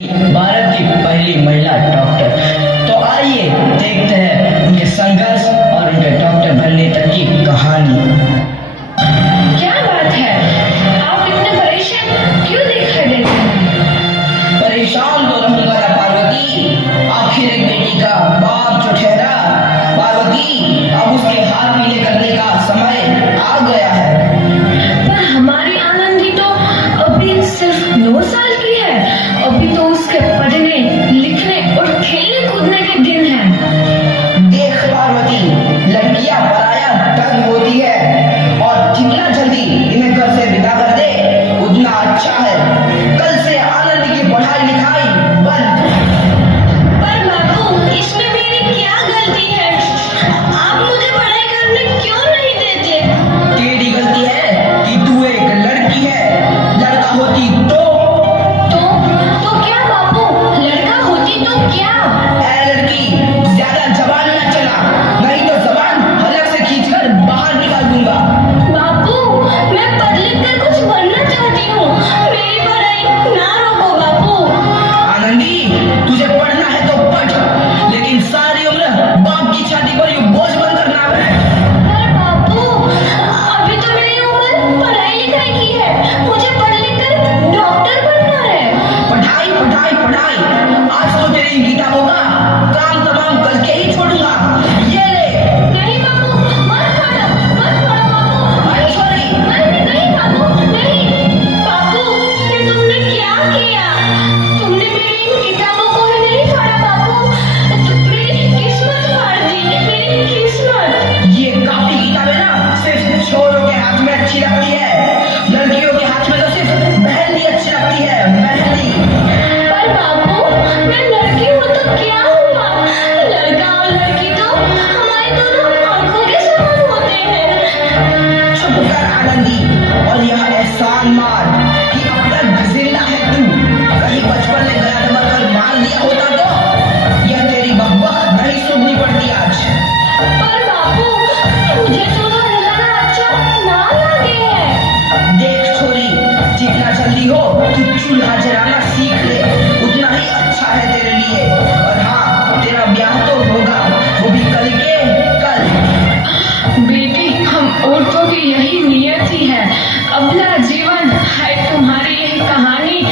भारत की पहली महिला डॉक्टर। तो आइए देखते हैं उनके संघर्ष और उनके डॉक्टर बनने तक की कहानी। क्या बात है, आप इतने परेशान क्यों दिखाई देते हैं? परेशान तो रहूंगा ना पार्वती, आखिर एक बेटी का बाप जो ठहरा। पार्वती, अब उसके हाथ पीले करने का समय आ गया है। पर हमारी आनंदी तो अभी सिर्फ 9 साल की है। अभी तो उसके पढ़ने, लिखने और खेलने कूदने के दिन हैं। देख पार्वती, लड़कियां पराया धन होती है और जितना जल्दी इन्हें घर से विदा कर दे उतना अच्छा है। कल से आनंद की पढ़ाई लिखाई बंद। पर बाबू, इसमें मेरी क्या गलती है? आप मुझे पढ़ाई करने क्यों नहीं देते? तेरी गलती है कि तू एक लड़की है। लड़का होती तो क्या बाबू, लड़का होती तो क्या? ऐ लड़की, ज्यादा जबान न चला, नहीं तो जबान हलक से खींचकर बाहर निकाल दूंगा। बाबू, मैं पढ़ लिख कर कुछ बनना चाहती हूँ। मेरी पढ़ाई ना रोको बाबू। आनंदी, तुझे पढ़ना है तो पढ़, लेकिन सारी उम्र बाप की छाती पर यूं बोझ बनकर ना बैठ। पर बाबू, अभी तो मेरी उम्र पढ़ाई लिखाई की है। मुझे पढ़ लिख कर डॉक्टर बनना है। पढ़ाई पढ़ाई पढ़ाई, आज तो तेरी किताबों का काम तमाम करके ही छोड़ूंगा। ये ले। नहीं बाबू, मत पढ़ो बाबू। I'm sorry। नहीं बाबू, नहीं। बाबू, ये तुमने क्या किया? तुमने मेरी इन किताबों को ही नहीं फाड़ा बाबू। मेरी किस्मत फाड़ दी, मेरी किस्मत। ये काफी किताबें ना सिर्फ छोरों के हाथ में अच्छी लगती है, लड़कियों के हाथ में तो सिर्फ मेहंदी अच्छी लगती है, मेहंदी। पर बाबू, मैं लड़की हूँ तो क्या हुआ? लड़का और लड़की तो हमारी दोनों आंखों के समान होते हैं। चुप कर आनंदी, और यह एहसान मान कि अब तक जिंदा है तू। कहीं बचपन में गला दबाकर मार दिया होता तो यह तेरी बकबक नहीं सुननी पड़ती आज। पर बाबू, मुझे तो रुलाना अच्छा ना लगे है। देख छोरी, जितना जल्दी हो तू चूल्हा जलाना सीख ले, उतना ही अच्छा है तेरे लिए। और हाँ, तेरा ब्याह तो होगा, वो भी कल के कल। बेटी, हम औरतों की यही नियति है। अबला जीवन है तुम्हारी यही कहानी।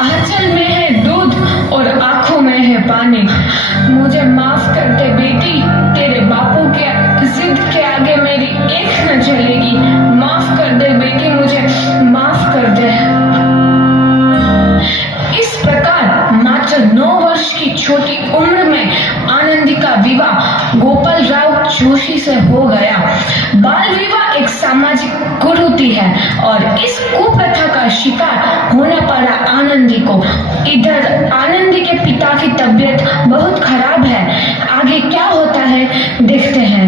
आंचल में है दूध और आंखों में है पानी। मुझे माफ कर दे बेटी, तेरे बापू के जिद के आगे मेरी एक न चलेगी। माफ कर दे बेटी, मुझे माफ कर दे। इस प्रकार मात्र 9 वर्ष की छोटी उम्र में आनंदी का विवाह गोपाल राव जोशी से हो गया। बाल विवाह एक सामाजिक कुरीति है और इस कुप्रथा का शिकार होना पड़ा आनंदी को। इधर आनंदी के पिता की तबीयत बहुत खराब है। आगे क्या होता है देखते हैं।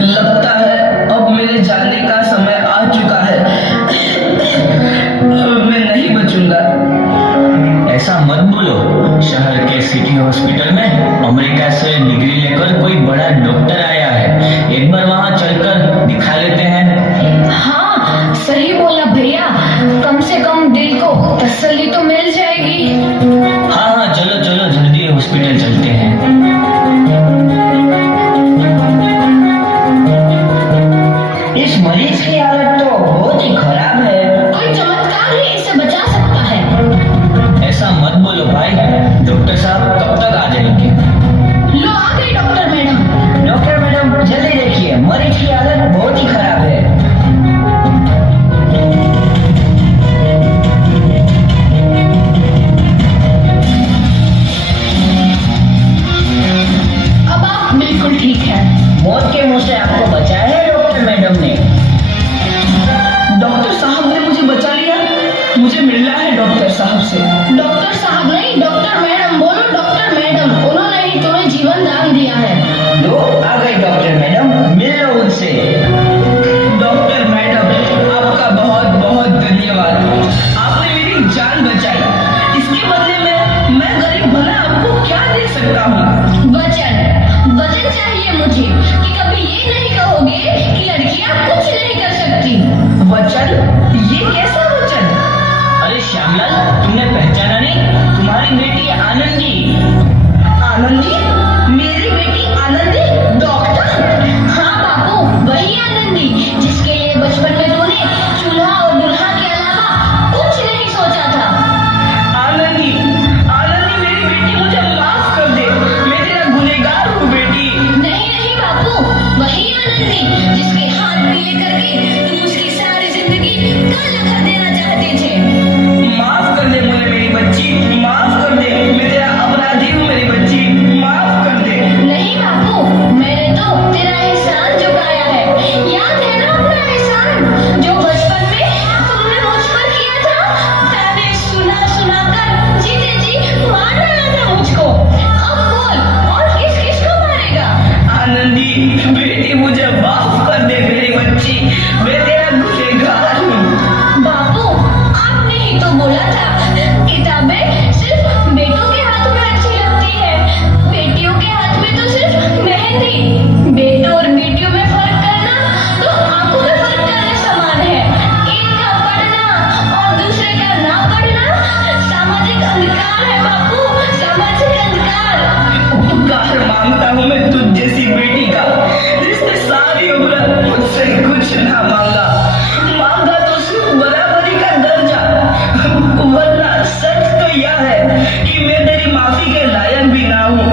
लगता है अब मेरे जाने का समय आ चुका है। मैं नहीं बचूंगा। ऐसा मत बोलो। शहर के सिटी हॉस्पिटल में अमेरिका से डिग्री लेकर कोई बड़ा डॉक्टर आया है। एक बार वहां चलकर दिखा लेते हैं। हाँ, सही बोला भैया। कम से कम दिल को तसल्ली तो मिल जाएगी। हाँ हाँ, चलो चलो जल्दी हॉस्पिटल चलते हैं। इस मरीज की हालत तो बहुत ही खराब है। कोई चमत्कार ही इसे बचा सकता है। ऐसा मत बोलो भाई, डॉक्टर साहब कब तक आ जाएंगे? लो, आ गई डॉक्टर मैडम। डॉक्टर मैडम, जल्दी देखिए, मरीज की हालत बहुत ही खराब है। अब आप बिल्कुल ठीक है। मौत के मुंह से आपको बचाया है डॉक्टर मैडम ने। डॉक्टर साहब ने मुझे बचा लिया। मुझे मिलना है डॉक्टर साहब से। डॉक्टर साहब नहीं, डॉक्टर मैडम बोलो। डॉक्टर मैडम, उन्होंने ही तुम्हें जीवन दान दिया है। लो, आ गई डॉक्टर मैडम, मिल लो उनसे। डॉक्टर मैडम, आपका बहुत बहुत धन्यवाद। आपने मेरी जान बचाई। इसके बदले में मैं गरीब भला आपको क्या दे सकता हूँ? वचन चाहिए मुझे कि कभी ये नहीं कहोगे कि लड़कियां कुछ नहीं कर सकती। वचन? ये कैसा वचन? अरे श्यामलाल, तुमने पहचाना नहीं? माफी के लायक भी ना हूँ।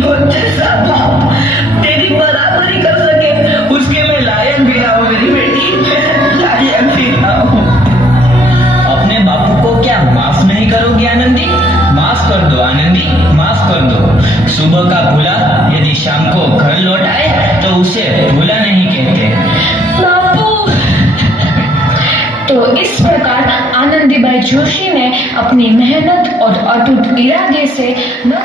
मुझ जैसा बाप तेरी बराबरी कर सके उसके मैं लायक भी ना हूँ मेरी बेटी, लायक भी ना हूँ। अपने बापू को क्या माफ नहीं करोगी आनंदी? माफ कर दो आनंदी, माफ कर दो। सुबह का भूला यदि शाम को घर लौट आए तो उसे भूला नहीं कहते। बापू। तो इस प्रकार आनंदीबाई जोशी ने अपनी मेहनत और अटूट इरादे से न